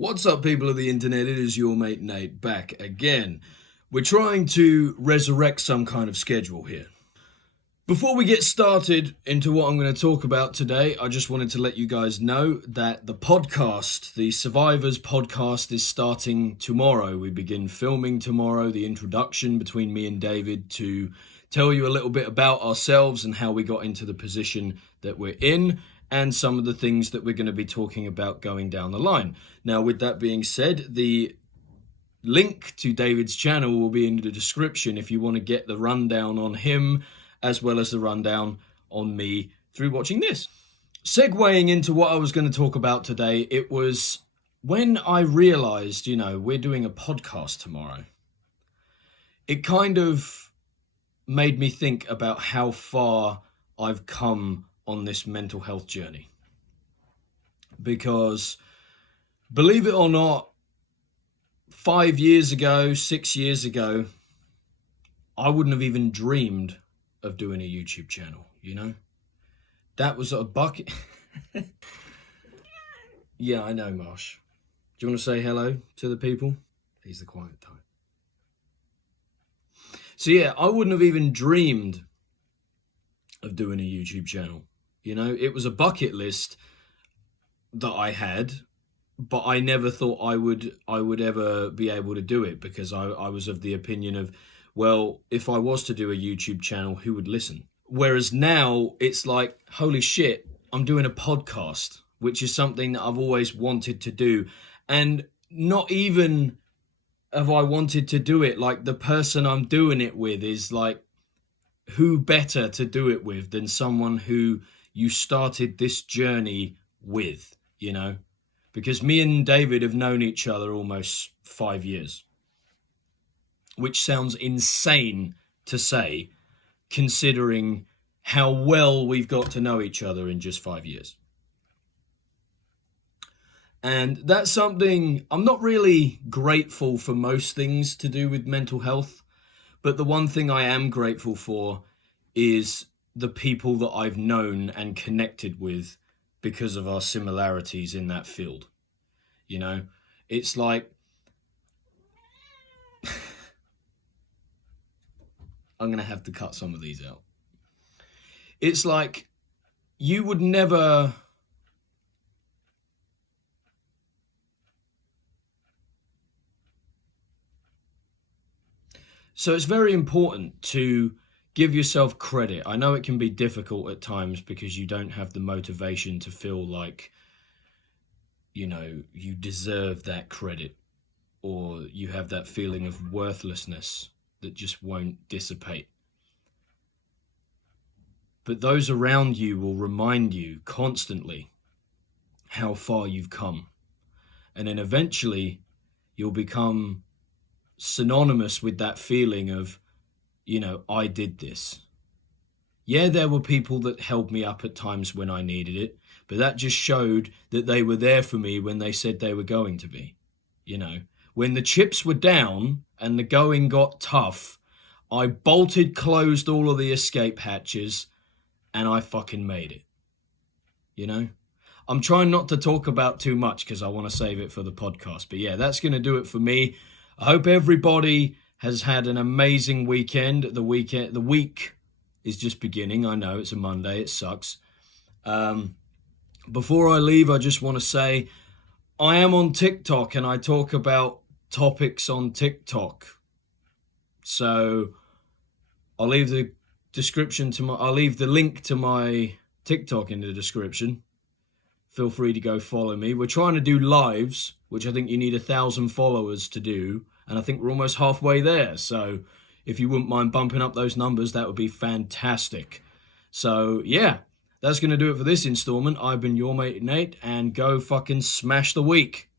What's up, people of the internet? It is your mate Nate back again. We're trying to resurrect some kind of schedule here. Before we get started into what I'm going to talk about today, I just wanted to let you guys know that the podcast, the Survivors podcast, is starting tomorrow. We begin filming tomorrow, the introduction between me and David to tell you a little bit about ourselves and how we got into the position that we're in, and some of the things that we're going to be talking about going down the line. Now, with that being said, the link to David's channel will be in the description if you want to get the rundown on him, as well as the rundown on me through watching this. Segueing into what I was going to talk about today, it was when I realized, we're doing a podcast tomorrow. It kind of made me think about how far I've come on this mental health journey. Because, believe it or not, 5 years ago, 6 years ago, I wouldn't have even dreamed of doing a YouTube channel, That was a bucket. Yeah, I know, Marsh. Do you want to say hello to the people? He's the quiet type. So yeah, I wouldn't have even dreamed of doing a YouTube channel. It was a bucket list that I had, but I never thought I would ever be able to do it, because I was of the opinion of, well, if I was to do a YouTube channel, who would listen? Whereas now it's like, holy shit, I'm doing a podcast, which is something that I've always wanted to do. And not even have I wanted to do it, like the person I'm doing it with is like, who better to do it with than someone who you started this journey with, Because me and David have known each other almost 5 years, which sounds insane to say, considering how well we've got to know each other in just 5 years. And that's something I'm not really grateful for most things to do with mental health, but the one thing I am grateful for is the people that I've known and connected with because of our similarities in that field. It's like, I'm going to have to cut some of these out. It's like, you would never... So it's very important to give yourself credit. I know it can be difficult at times because you don't have the motivation to feel like, you deserve that credit, or you have that feeling of worthlessness that just won't dissipate. But those around you will remind you constantly how far you've come. And then eventually you'll become synonymous with that feeling of, I did this. Yeah, there were people that held me up at times when I needed it, but that just showed that they were there for me when they said they were going to be. When the chips were down and the going got tough, I bolted closed all of the escape hatches and I fucking made it. I'm trying not to talk about too much because I want to save it for the podcast. But yeah, that's going to do it for me. I hope everybody has had an amazing weekend. The week is just beginning. I know it's a Monday. It sucks. Before I leave, I just want to say I am on TikTok and I talk about topics on TikTok. So I'll leave the link to my TikTok in the description. Feel free to go follow me. We're trying to do lives, which I think you need 1,000 followers to do. And I think we're almost halfway there. So if you wouldn't mind bumping up those numbers, that would be fantastic. So yeah, that's going to do it for this installment. I've been your mate Nate, and go fucking smash the week.